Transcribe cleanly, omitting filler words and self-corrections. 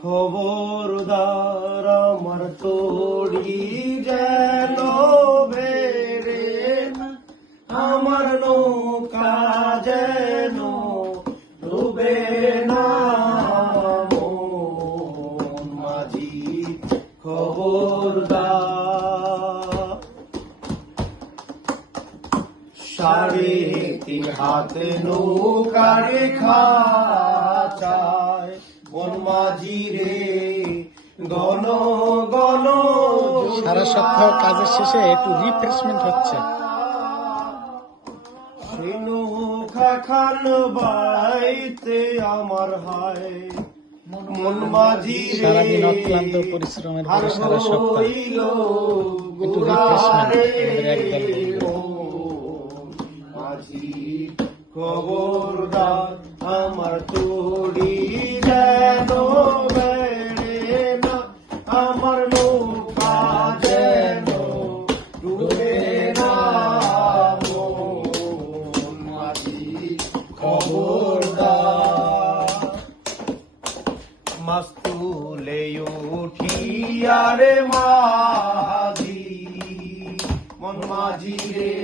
খবরদার আমার তোড়ি যেন বেড়ে না, আমার নৌকা যেন ডুবে না। মন মাঝি খবরদার, 3.5 হাত নৌকারে খাচায় বন মাঝি রে গণ গণ। সারা সপ্তাহ কাজের শেষে একটু রিফ্রেশমেন্ট হচ্ছে। নৌকা খান বাইতে আমার হায় মন মাঝি রে, সারাদিন অক্লান্ত পরিশ্রমের পরে সারা সপ্তাহ একটু রিফ্রেশমেন্ট একদল মাঝি খবরদার আমার তোড়ি যেন বেড়ে না, আমার নৌকা যেন ডুবে না। মন মাঝি খবরদার, মাছ তুলে উঠিয়া রে মাঝি মন মাঝি রে